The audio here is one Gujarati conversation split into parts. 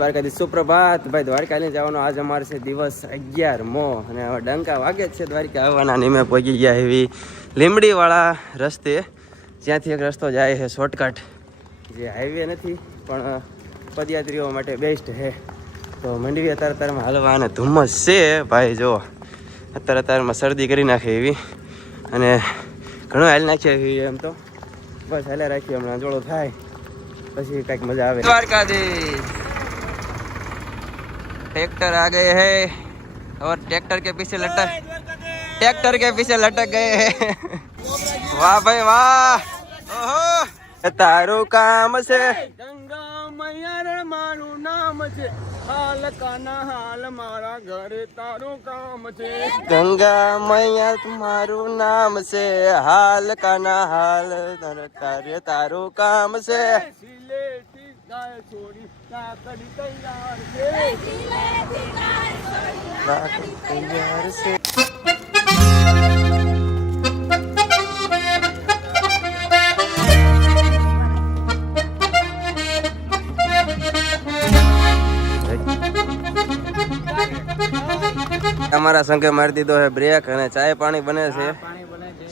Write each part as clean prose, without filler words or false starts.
દ્વારકાથી સુપ્રભાત ભાઈ. દ્વારકા લઈને જવાનો આજ અમારે છે દિવસ 11મો અને હવે ડંકા વાગે જ છે દ્વારકા આવવાના. અને અમે પહોંચી ગયા એવી લીમડીવાળા રસ્તે, જ્યાંથી એક રસ્તો જાય છે શોર્ટકટ, જે હાઈવે નથી પણ પદયાત્રીઓ માટે બેસ્ટ છે. તો મંડવી અત્યારમાં હાલવા અને ધુમ્મસ છે ભાઈ. જો અત્યારમાં શરદી કરી નાખે એવી, અને ઘણો હાલ નાખીએ એવી. એમ તો બસ હાલે રાખીએ, હમણાં જોડો થાય પછી કઈક મજા આવે. દ્વારકાધીશ ट्रैक्टर आ गए हैं और ट्रैक्टर के पीछे लटक गए हैं। वाह भाई वाह, ओहो तारू काम से गंगा मैया मारू नाम છે, हाल काना हाल मारा घरे तारू काम છે, गंगा मैया तुम्हारू नाम છે, हाल काना हाल घरे तारू काम છે, छोड़ी तैयार से हमारा संगे मार दीधो है ब्रेक અને ચાય પાણી બને છે.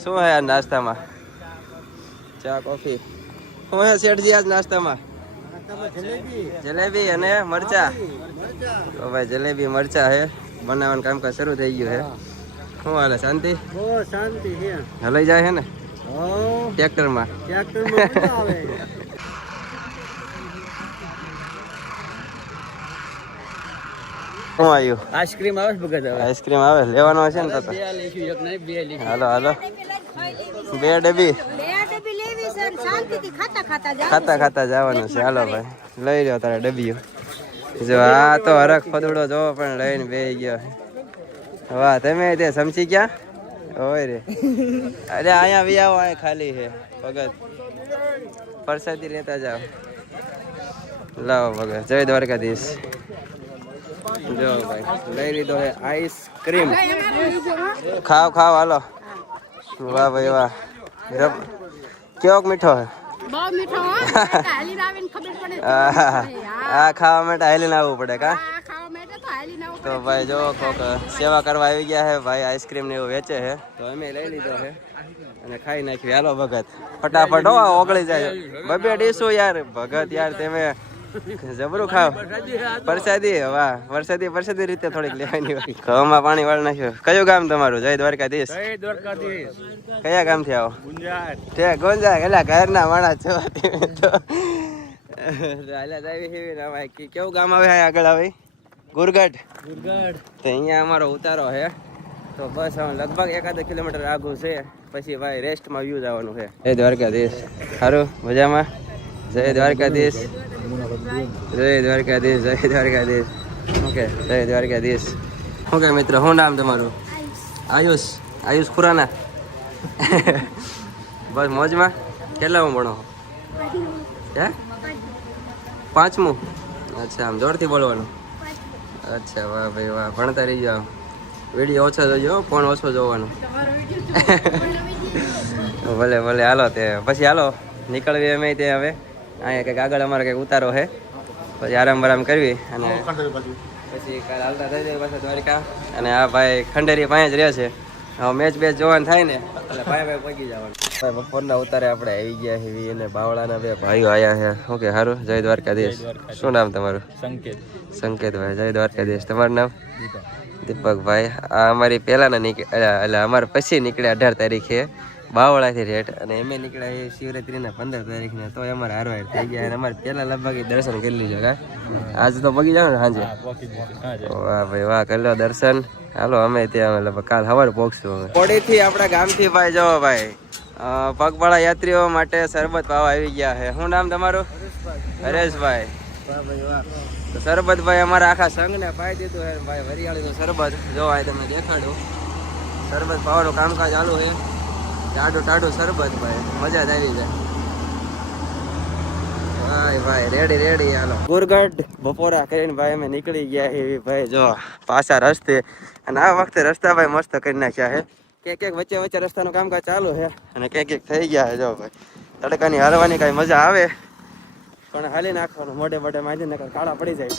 શું હે આ નાસ્તામાં? ચા કોફી. શું હે શેઠજી આજ નાસ્તામાં? જલેબી અને મરચા. તો ભાઈ જલેબી મરચા હે, બનાવવાનું કામકાજ શરૂ થઈ ગયું હે. શું હાલે, શાંતિ? શાંતિ છે. હલાઈ જાય છે ને ટ્રેક્ટરમાં? શું આવ્યું? આઈસ્ક્રીમ આવે છે ભગત. આઈસ્ક્રીમ આવે, લેવાનો છે ને? તો હાલો હાલો, 2 ડબ્બી ખાતા ખાતા જવાનું છે. હાલો ભાઈ, લઈ લો તારે ડબ્બીઓ. જો આ તો હરખ ફદુડો જો પણ લઈને બેસી ગયો. વાહ, તમે તે સમજી ગયા હોય રે. અરે અહીંયા બી આવો, અહીંયા ખાલી છે ભગત, પ્રસાદી લેતા જાઓ. લાવો ભગત, જય દ્વારકાધીશ. જો ભાઈ લઈ લીધો હે આઈસ્ક્રીમ. ખાવ ખાવ હાલો. વાહ ભાઈ વાહ, કેવોક મીઠો હે? બહુ મીઠો હો. હાલીને આવીને ખબર પડે. આ ખાવા માટે હાલીને આવવું પડે કા? ખાવા માટે તો હાલીને આવવું પડે. તો ભાઈ જો કોક સેવા કરવા આવી ગયા હે ભાઈ, આઈસ્ક્રીમ ને એવું વેચે છે. તો અમે લઈ લીધો હે અને ખાઈ નાખ્યું. હાલો ભગત, ફટાફટ હો, ઓગળી જાય. 2 ડીશો યાર ભગત, યાર તમે જબરું ખાવ. પ્રસાદી, વાહ, પ્રસાદી રીતે થોડીક લેવાની હોય. ઘઉંમાં પાણી વાળ નાખ્યું. કયું ગામ તમારું? જય દ્વારકાધીશ. જય દ્વારકાધીશ. કયા ગામ થી આવો? ગુંજાર. ઠીક, ગુંજાર. એટલે ઘરના માણસ છો તો હાલ્યા જાવી છે ને ભાઈ. કેવું ગામ આવે આગળ આવે? ગુરગઢ. તો અહીંયા અમારો ઉતારો છે. તો બસ લગભગ 1-2 કિલોમીટર આગું છે, પછી ભાઈ રેસ્ટમાં વ્યૂ જવાનું છે. જય દ્વારકાધીશ. સારું, મજામાં? જય દ્વારકાધીશ. જય દ્વારકાધીશ. જય દ્વારકાધીશ. ઓકે, જય દ્વારકાધીશ. શું કે મિત્ર, શું નામ તમારું? આયુષ. આયુષ ખુરાના. બસ મોજમાં. કેટલામાં ભણો? હે, 5મું? અચ્છા, આમ જોરથી બોલવાનું. અચ્છા, વાહ ભાઈ વાહ, ભણતા રહી જાઓ. વિડીયો ઓછો જોજો, ફોન ઓછો જોવાનું. ભલે ભલે, હાલો તે પછી હાલો નીકળવી અમે તે. હવે અહીંયા કંઈક આગળ અમારે કંઈક ઉતારો છે, પછી આરામ બરામ કરવી અને પછી કાલે હાલતા થઈ જાય પાછા દ્વારકા. અને આ ભાઈ ખંડેરી પાસે જ રહે છે. હવે મેચ જોવાનું થાય ને એટલે ભાઈ પગી જવાનું. બપોરના ઉતારે આપણે આવી ગયા છીએ અને બાવળાના 2 ભાઈઓ આવ્યા છે. શું કે સારું? જય દ્વારકાધીશ. શું નામ તમારું? સંકેત. સંકેતભાઈ. જય દ્વારકાધીશ. તમારું નામ? દીપકભાઈ. આ અમારી પહેલાના એટલે અમારે પછી નીકળ્યા 18 તારીખે બાવળાથી રેટ, અને અમે નીકળ્યા શિવરાત્રીના 15 તારીખને. તો અમારે હારવાર થઈ ગયા અને અમારે પહેલા લગભગ દર્શન કરી લીધો કા? આજે તો પગી જાવ ને સાંજે? વાહ ભાઈ વાહ, કરી લો દર્શન. હાલો અમે ત્યાં લગભગ કાલ સવારે પહોંચશું. અમે કોડીથી આપણા ગામથી ભાઈ જો ભાઈ પગપાળા યાત્રીઓ માટે શરબત પાવા આવી ગયા છે. શું નામ તમારું? હરેશભાઈ. તો શરબતભાઈ અમારા આખા સંઘને પાઈ દીધું છે ભાઈ, વરિયાળીનું શરબત. જો આ તમને દેખાડું, શરબત પાવાનું કામકાજ ચાલુ છે. ટાઢું શરબત ભાઈ, મજા જ આવી જાય. ભાઈ ભાઈ રેડી. હાલો ગુરગઢ બપોરા કરીને ભાઈ અમે નીકળી ગયા એવી ભાઈ જો પાછા રસ્તે. અને આ વખતે રસ્તા ભાઈ મસ્ત કરી નાખ્યા છે. ક્યાંક વચ્ચે રસ્તાનું કામકાજ ચાલુ છે અને ક્યાંક થઈ ગયા છે. જો ભાઈ તડકાની હાલવાની કાંઈ મજા આવે પણ હાલી નાખવાનું મોઢે મોઢે માંડી નકર કાળા પડી જાય.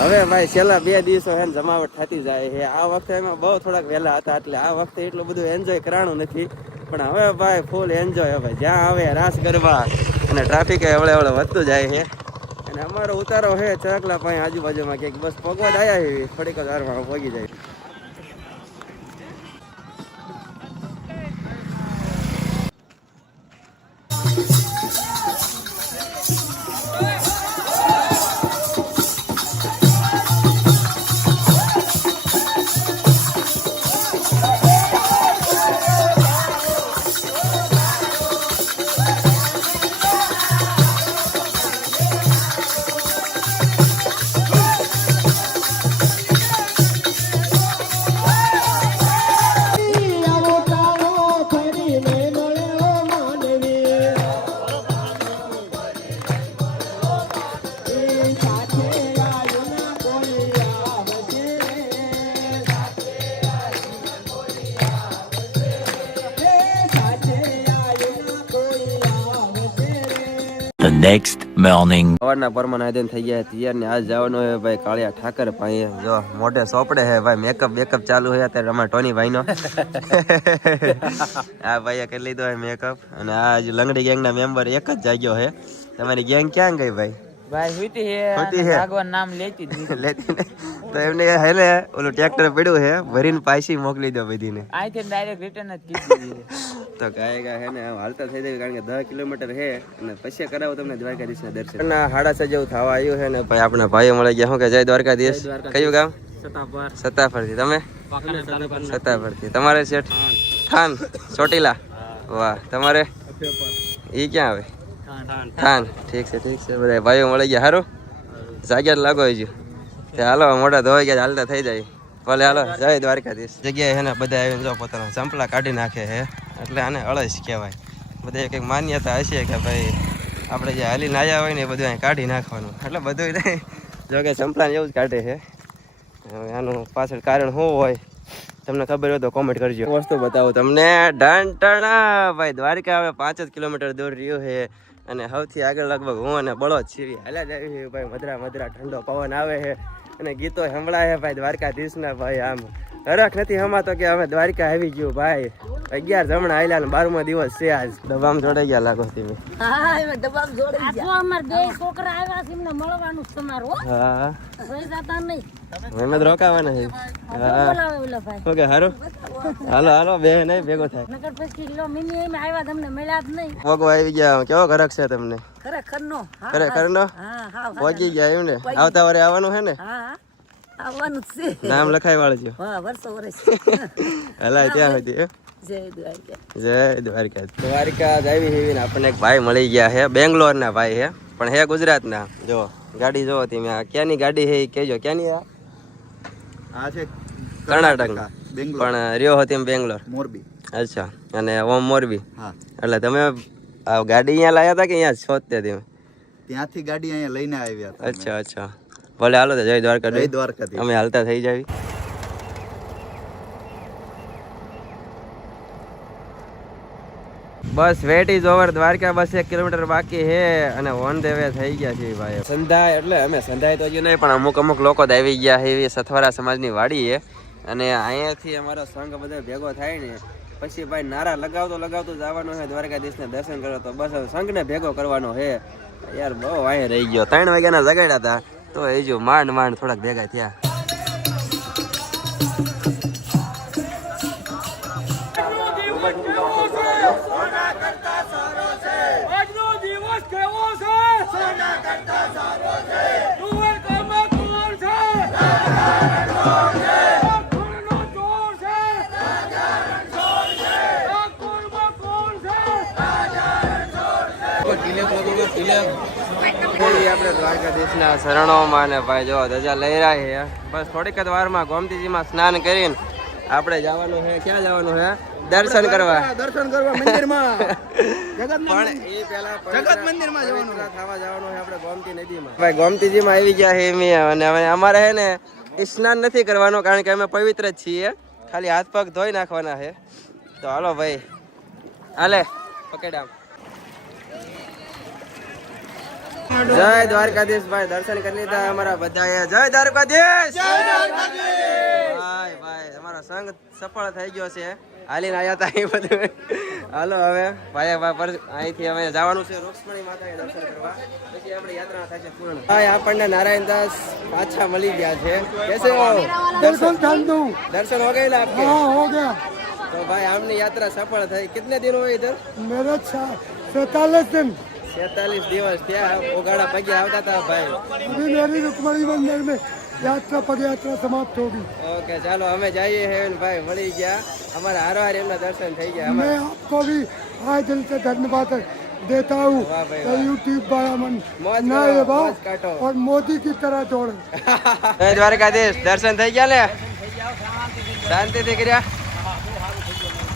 હવે ભાઈ છેલ્લા 2 દિવસો હે જમાવટ થતી જાય છે. આ વખતે એમાં બહુ થોડાક વહેલા હતા એટલે આ વખતે એટલું બધું એન્જોય કરવાનું નથી, પણ હવે ભાઈ ફૂલ એન્જોય. હવે જ્યાં આવે રાસ ગરબા અને ટ્રાફિક હવળે હવળે વધતું જાય છે. અને અમારો ઉતારો છે ચકલા પાસે આજુબાજુમાં ક્યાંક બસ પગવા જ આવ્યા છે, થોડીક જ વારમાં પગી જાય. The next morning. સવારના પરમાન આદન થઈ ગયા તૈયાર ને આજ જવાનું છે ભાઈ કાળિયા ઠાકર પાસે. જો મોઢે સોપડે છે ભાઈ, મેકઅપ ચાલુ છે અત્યારે અમારા ટોની ભાઈ નો. આ ભાઈએ કરી લીધો છે મેકઅપ. અને આ લંગડી ગેંગ ના મેમ્બર એક જ જાગ્યો છે. તમારી ગેંગ ક્યાં ગઈ ભાઈ? ભાઈ હુતી હે ભગવાન નામ લેતી જ લેતી ને તો એમને હેલે ઓલું ટ્રેક્ટર પડ્યું છે ભરીને પાછી મોકલી દો બધીને. આઈથી ડાયરેક્ટ રિટર્ન જ કીધી તો ગાય હે ને હાલતા થઈ જાય કારણ કે 10 કિલોમીટર છે અને પછી કરાવો તમને દ્વારકાધીશ ના દર્શન. 6:30 જેવું થવા આવ્યું છે ને ભાઈ આપણા ભાઈઓ મળી ગયા. શું કે જય દ્વારકાધીશ. કયું ગામ? સત્તાપર થી. તમે? સત્તાપર થી. તમારે શેઠ થાન ચોટીલા. વાહ. તમારે ઈ ક્યાં આવે? થાન. ઠીક છે બધા ભાઈઓ મળી ગયા. સારું જાગ્યા લાગો હજુ. હાલો મોટા ધોઈ ગયા હાલતા થઈ જાય. ભલે હાલો જય દ્વારકાધીશ. જગ્યાએ છે ને બધા આવીને જો પોતાના ચંપલા કાઢી નાખે છે એટલે આને અળસ કહેવાય. બધા એક માન્યતા હશે કે ભાઈ આપણે જે હાલીને આવ્યા હોય ને એ બધું અહીં કાઢી નાખવાનું. એટલે બધું નહીં, જો કે ચંપલાને એવું જ કાઢે છે. હવે આનું પાછળ કારણ શું હોય તમને ખબર હોય તો કોમેન્ટ કરજો. વસ્તુ બતાવું તમને. ઢાંટણા ભાઈ દ્વારકા હવે 5 જ કિલોમીટર દૂર રહ્યું છે અને સૌથી આગળ લગભગ હું અને બળો જ છીએ. હાલ્યા જ આવી ભાઈ. મધરા ઠંડો પવન આવે છે અને ગીતો સંભળાય ભાઈ દ્વારકાધીશ ના. ભાઈ આમ હરખ નથી હમાતો કે હવે દ્વારકા આવી ગયું ભાઈ. 11 જમણા આયલા ને 12મો દિવસ છે આજ. દબામ જોડાઈ ગયા લાગો તમે? હા એમાં દબામ જોડાઈ ગયા. આ અમાર બે છોકરા આવ્યા છે એમને મળવાનું છે તમારું. હા કોઈ જાતા નહીં. મહેમદ રોકાવાના છે. હા બોલાવે ઓલા ભાઈ. ઓકે હારું હાલો બે નહીં ભેગો થાય. નકર પછી કિલો મિની એમ આવ્યા તમને મળ્યા જ નહીં. પગો આવી ગયા. કેવો ઘરક છે તમને? ખરેખરનો. ખરેખરનો પહોંચી ગયા એમ ને? આવતા વારે આવવાનું છે ને? હા આવવાનું જ છે. નામ લખાઈ વાળજો. હા વર્ષો વર્ષ. હલાય ત્યાં સુધી. જય દ્વારકા. જય દ્વારકા. દ્વારકા આવી હેવી ને આપણને એક ભાઈ મળી ગયા છે. બેંગ્લોર ના ભાઈ છે પણ હે ગુજરાત ના. જો ગાડી જો તમે ક્યાંની ગાડી છે કેજો. ક્યાંની? આ છે કર્ણાટક પણ રહ્યો હતી એમ બેંગ્લોર. મોરબી. અચ્છા. અને ઓમ મોરબી. હા. એટલે તમે આ ગાડી અહીંયા લાયા હતા કે અહીંયા શોધતે તમે? ત્યાંથી ગાડી અહીંયા લઈને આવ્યા હતા. અચ્છા ભલે હાલો તો જય દ્વારકા. જય દ્વારકાથી અમે હાલતા થઈ જાવી. બસ વેટ ઇઝ ઓવર. દ્વારકા બસ 1 કિલોમીટર બાકી છે અને ઓન ધ વે થઈ ગયા છે ભાઈ. સંધાય એટલે અમે સંધાય તો હજી નહીં પણ અમુક લોકો જ આવી ગયા છે. એવી સથવારા સમાજની વાડી છે અને અહીંયાથી અમારો સંઘ બધો ભેગો થાય ને પછી ભાઈ નારા લગાવતો જવાનો છે દ્વારકાધીશને દર્શન કરો. તો બસ સંઘને ભેગો કરવાનો છે યાર. બહુ અહીંયા રહી ગયો. 3 વાગ્યાના જગાડ્યા હતા તો એ જો માંડ થોડાક ભેગા થયા. આપણે દ્વારકાધીશના શરણોમાં ને ભાઈ જો ધજા લહેરાય છે. બસ થોડીક જ વારમાં ગોમતીજીમાં સ્નાન કરીને આપણે જવાનું છે. ક્યાં જવાનું છે? દર્શન કરવા મંદિરમાં પણ એ પહેલા જગત મંદિરમાં જવાનું ખાવા જવાનું છે આપણે ગોમતી નદીમાં. ભાઈ ગોમતીજીમાં આવી ગયા છે એમ અને હવે અમારે છે ને સ્નાન નથી કરવાનું કારણ કે અમે પવિત્ર જ છીએ, ખાલી હાથ પગ ધોઈ નાખવાના છે. તો હાલો ભાઈ, હાલે પકડામ. જય દ્વારકાધીશ ભાઈ, દર્શન કરી લીધા અમારા બધાએ. જય દ્વારકાધીશ. ભાઈ ભાઈ અમારો સંઘ સફળ થઈ ગયો છે, હાલીને આવ્યા હતા એ બધું. હાલો હવે ભાઈ અહીંથી હવે જવાનું છે રૂક્ષ્મણી માતાએ દર્શન કરવા, પછી આપણી યાત્રા થાય છે પૂર્ણ. ભાઈ આપણને નારાયણદાસ પાછા મળી ગયા છે. कैसे हो? दर्शन हो गए ना आपके? हाँ हो गया तो भाई हमने यात्रा सफल થઈ. कितने दिन हुए इधर? मेरा 47 दिन 47 દિવસ ત્યાં ઓગાડા પગે આવતા હતા ભાઈ. अभी मेरी रुक्मणी मंदिर में यात्रा पद यात्रा समाप्त होगी. ઓકે ચાલો અમે જઈએ હેવન ભાઈ મળી ગયા, અમારા હારવાર એમના દર્શન થઈ ગયા. मैं आपको भी आज दिल से धन्यवाद देता हूँ. वाह भाई वाह. यूट्यूब बड़ा मन मौज ना करो, ये मौज बात काटो. और मोदी की तरह दौड़े. જય દ્વારકાધીશ. દર્શન થઈ ગયા ને? શાંતિથી કર્યા?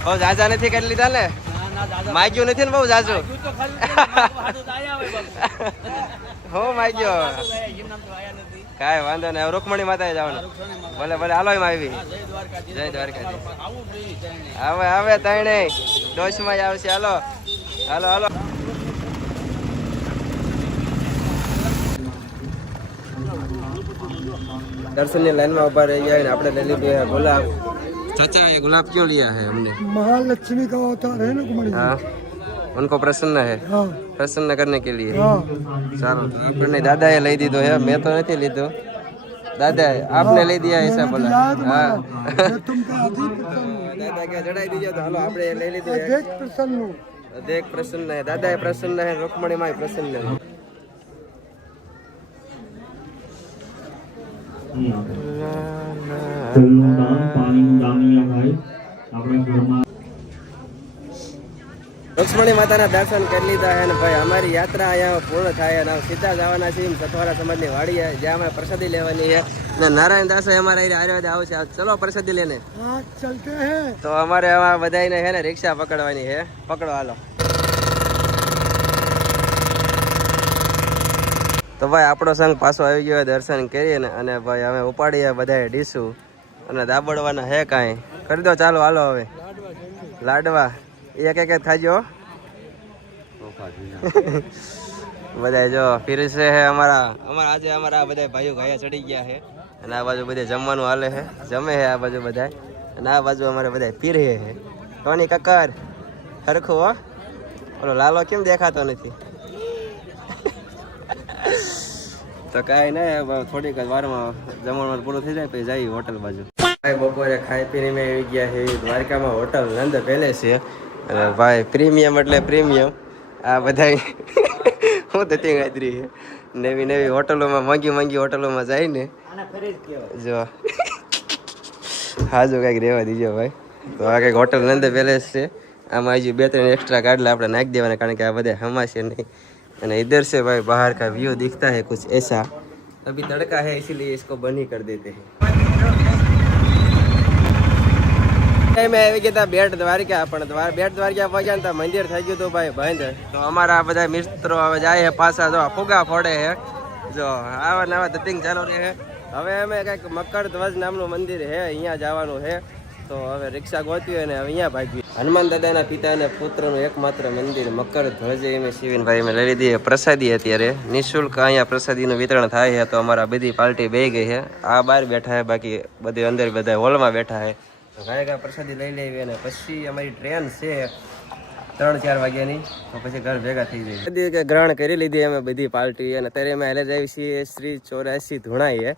બહુ ઝાઝા નથી કરી લીધા ને? માગ્યું નથી ને બહુ ઝાઝું? હો માગ્યો, કાંઈ વાંધો નહીં. હવે રૂકમણી માતાએ જવાનું. ભલે ભલે હાલો એમ આવી. જય દ્વારકાધીશ. હવે હવે તણે ડોશમાં જ આવશે. હાલો હાલો હાલો. दर्शन लाइन में उभा रह गया, આપણે ले લીધું है गुलाब. चाचा ये गुलाब क्यों लिया है हमने? महालक्ष्मी का अवतार है ना कुमारी. हाँ, उनको प्रसन्न है, हाँ प्रसन्न करने के लिए. हाँ सारो आपने दादा ये લઈ દીધો है, मैं तो नहीं લીધો. दादा आपने ले दिया ऐसा बोला. हाँ तुम तो अधिक प्रसन्न हो. दादा क्या चढ़ाई दीजिए. तो हालो આપણે લઈ લીધું है. देख प्रसन्न हो. देख प्रसन्न है, दादा ये प्रसन्न है, रुक्मणी माई प्रसन्न है. લક્ષ્મણી માતાના દર્શન કરી લીધા છે ને ભાઈ અમારી યાત્રા અહીંયા પૂર્ણ થાય અને સીધા જવાના છીએ સથવારા સમાજની વાડી છે જ્યાં અમે પ્રસાદી લેવાની છે ને નારાયણ દાસ અમારા આયુર્વેદ આવશે. ચલો પ્રસાદી લેને. हाँ चलते हैं. તો અમારે આમાં બધાને છે ને રિક્ષા પકડવાની છે. પકડો હાલો. તો ભાઈ આપણો સંઘ પાછો આવી ગયો દર્શન કરીને અને ભાઈ અમે ઉપાડીએ બધાએ ડીશું અને દાબડવાના હે કાંઈ કરી દો. ચાલો હાલો હવે લાડવા એક એક ખાજો. બધા જો પીરસે છે અમારા આજે અમારા આ બધા ભાઈઓ ગાયા ચડી ગયા છે અને આ બાજુ બધે જમવાનું હાલે છે, જમે છે આ બાજુ બધા અને આ બાજુ અમારે બધા પીરે છે. ટોની કક્કર હરખું હો. ઓલો લાલો કેમ દેખાતો નથી? તો કાંઈ નહીં, થોડીક જ વારમાં જમવાનું પૂરું થઈ જાય પછી જઈએ હોટલ બાજુ. ભાઈ બપોરે ખાઈ પીને મેં આવી ગયા છે દ્વારકામાં હોટલ નંદ પેલેસ છે અને ભાઈ પ્રીમિયમ એટલે પ્રીમિયમ. આ બધા હું થતી ગાયત્રી છે નવી નવી હોટલોમાં મોંઘી હોટલોમાં જઈને જો હા જો કાંઈક રહેવા દીજો ભાઈ. તો આ કંઈક હોટલ નંદ પેલેસ છે. આમાં હજુ 2-3 एक्स्ट्रा ગાડલા આપણે નાખી દેવાના કારણ કે આ બધા હમાશે नहीं. અને इधर से भाई बाहर का व्यू दिखता है कुछ ऐसा. अभी तड़का है इसीलिए इसको बंद ही कर देते हैं. મેં આવી ગયા બેટ દ્વારકા પણ બેટ દ્વારકા પહોંચ્યા ને મંદિર થઈ ગયું હતું ભાઈ બંધ. તો અમારા બધા મિત્રો હવે જાય છે પાછા, જો ફુગા ફોડે છે, જો આવા નવા ધતિંગ ચાલુ રહે છે. હવે અમે કંઈક મકર ધ્વજ નામનું મંદિર છે અહીંયા જવાનું છે. તો હવે રિક્ષા ગોતી અને હવે અહીંયા ભાગવી. હનુમાન દાદાના પિતા અને પુત્રનું એકમાત્ર મંદિર મકર ધ્વજ એમ શિવિનભાઈ અમે લઈ લીધી પ્રસાદી. અત્યારે નિઃશુલ્ક અહીંયા પ્રસાદીનું વિતરણ થાય છે. તો અમારા બધી પાર્ટી બે ગઈ છે, આ બહાર બેઠા છે, બાકી બધી અંદર બધા હોલમાં બેઠા છે. તો ગાયકા પ્રસાદી લઈ લેવી અને પછી અમારી ટ્રેન છે 3-4 વાગ્યાની. તો પછી ઘર ભેગા થઈ જાય. બધી કે ગ્રહણ કરી લીધી અમે બધી પાર્ટી અને અત્યારે અમે હાલે જઈએ છીએ શ્રી 84 ધુણાઈ છે.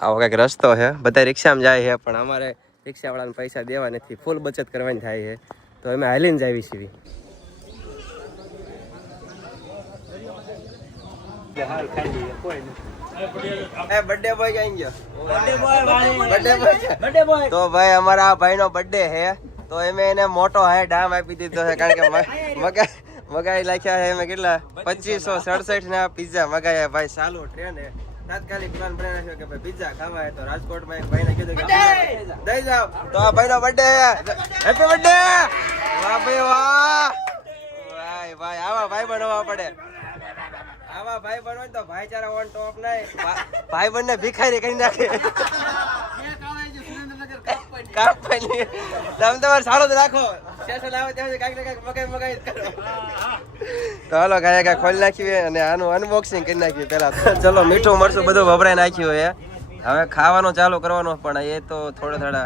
આવો કંઈક રસ્તો છે, બધા રિક્ષામાં જાય છે પણ અમારે રિક્ષાવાળાને પૈસા દેવા નથી, ફૂલ બચત કરવાની થાય છે. તો અમે હાલીને જ આવી છીએ. બર્થડે બોય ક્યાં ગયો? Birthday boy. તો ભાઈ અમારા આ ભાઈનો બર્થડે છે તો એમે એને મોટો હાય ડામ આપી દીધો છે કારણ કે મગાઈ લાખ્યા છે એમે કેટલા 2567 ના પિઝા મગાયા ભાઈ. ચાલુ ટ્રેન છે તાત્કાલિક પ્લાન બનાવી નાખ્યો કે ભાઈ પિઝા ખાવા હોય તો રાજકોટમાં એક ભાઈને કીધું કે દઈ જાવ તો આ ભાઈનો બર્થડે હેપી બર્થડે વાહ ભાઈ વાહ ભાઈ ભાઈ આવા ભાઈ બનવા પડે આવા ભાઈ બનવા તો ભાઈચારા ઓન ટોપ નહીં ભાઈ બંને ભિખારી કરી નાખે કાપવાની તમે તમારે સારો જ રાખો સ્ટેશન આવે ત્યાં કાંઈક ને કાંઈક મગાઈ કરો તો હાલો કાંઈ ખોલી નાખ્યું અને આનું અનબોક્સિંગ કરી નાખ્યું પેલા ચલો મીઠું મરચું બધું વપરાય નાખ્યું છે હવે ખાવાનું ચાલુ કરવાનું પણ એ તો થોડા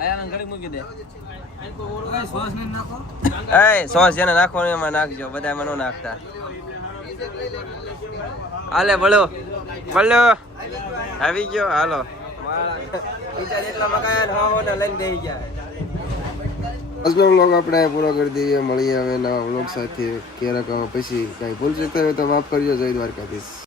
સોસ જેને નાખવાનું એમાં નાખજો બધા એમાં ન નાખતા હાલે બળો આવી ગયો હાલો બીજા જેટલા મકાયા ને લઈને દઈ ગયા આજનો વ્લોગ આપણે પૂરો કરી દઈએ મળીએ હવે નવા વ્લોગ સાથે ક્યારેક પછી કઈ ભૂલ ચૂક હોય તો માફ કરજો જય દ્વારકાધીશ